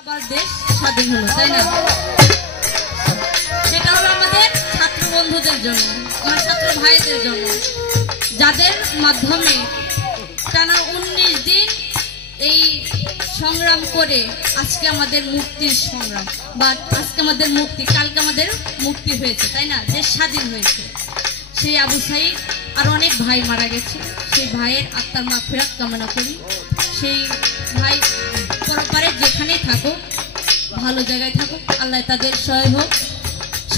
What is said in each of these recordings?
আবার দেশ স্বাধীন হলো, তাই না? সেটা হলো আমাদের ছাত্র বন্ধুদের জন্য আমার ছাত্র ভাইদের জন্য, যাদের মাধ্যমে টানা উনিশ দিন এই সংগ্রাম করে আজকে আমাদের মুক্তির সংগ্রাম, বা আজকে আমাদের মুক্তি, কালকে আমাদের মুক্তি হয়েছে, তাই না? দেশ স্বাধীন হয়েছে। সেই আবু সাইদ আর অনেক ভাই মারা গেছে। সেই ভাইয়ের আত্মার মাফিরাত কামনা করি। সেই ভাই পরপারে যেখানেই থাকুক, ভালো জায়গায় থাকুক, আল্লাহ তাদের সহায় হোক।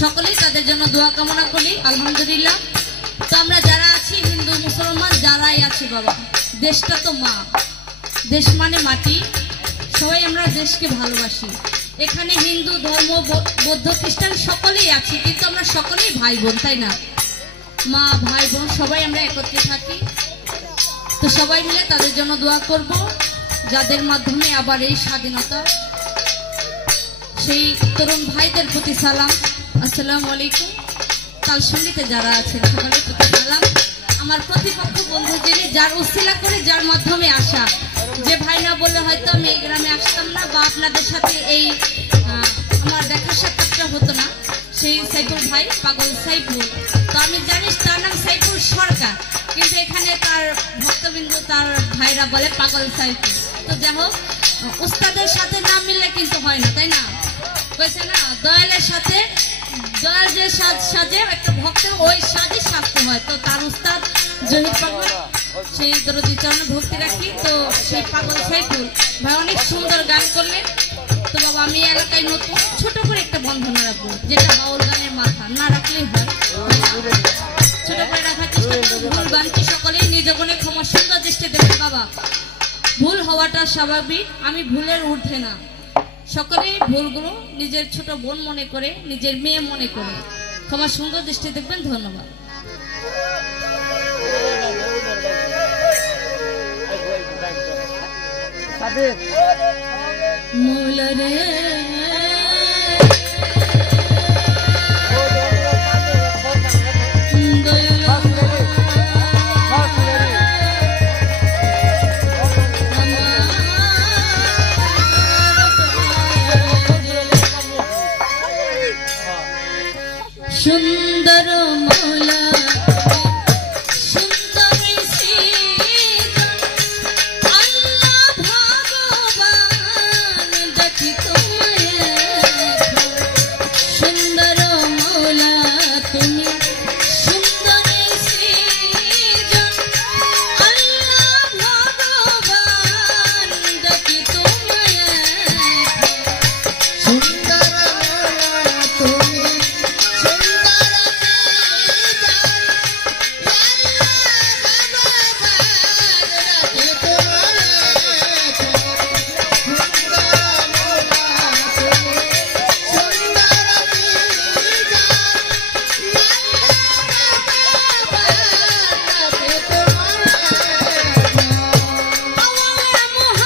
সকলেই তাদের জন্য দোয়া কামনা করি, আলহামদুলিল্লাহ। তো আমরা যারা আছি, হিন্দু, মুসলমান, যারাই আছি বাবা, দেশটা তো মা। দেশ মানে মাটি। সবাই আমরা দেশকে ভালোবাসি। এখানে হিন্দু, ধর্ম বৌদ্ধ, খ্রিস্টান সকলেই আছি, কিন্তু আমরা সকলেই ভাই বোন, তাই না? মা, ভাই বোন, সবাই আমরা একত্রে থাকি। তো সবাই মিলে তাদের জন্য দোয়া করব, যাদের মাধ্যমে আবার এই স্বাধীনতা। সেই তরুণ ভাইদের প্রতি সালাম। আসসালামু আলাইকুম। তালসঙ্গীতে যারা আছেন, সকলের প্রতি সালাম। আমার প্রতিপক্ষ বন্ধু যিনি, যার উসিলা করে, যার মাধ্যমে আসা। যে ভাই না বললে হয়তো আমি এই গ্রামে আসতাম না বা আপনাদের সাথে এই আমার দেখা সাক্ষাৎটা হতো না। সেই সাইফুল ভাই, পাগল সাইফুল। তো আমি জানিস তার নাম সাইফুল সরকার। কিন্তু এখানে তার ভক্তবিন্দু তার ভাইরা বলে পাগল সাইফুল তো যাই হোক, উস্তাদের সাথে না মিললে কিন্তু হয় না, তাই না? কইছে না, দয়ালের সাথে, দয়াল যে সাজ সাজে, একটা ভক্তের ওই সাজই সাজতে হয়। তো তার উস্তাদ জহির পাগল, সেই দরদি চরণে ভক্তি রাখি, তো সেই পাগল সাইফুল ভাই, অনেক সুন্দর গান করলেন। তো বাবা, আমি এলাকায় নতুন, ছোট করে একটা বন্ধনা রাখব, যেটা বাউল গানের মাথা না রাখলেই হয়। ছোট করে রাখার চেষ্টা করব বানছি সকলেই, নিজ গুণে ক্ষমা সুন্দর দৃষ্টি দেবেন বাবা। ভুল হওয়াটা স্বাভাবিক আমি ভুলের ঊর্ধ্বে না। সকলেই ভুলগুলো নিজের ছোট বোন মনে করে নিজের মেয়ে মনে করে। ক্ষমা সুন্দর দৃষ্টি দেখবেন ধন্যবাদ। মূলরে সুন্দর মা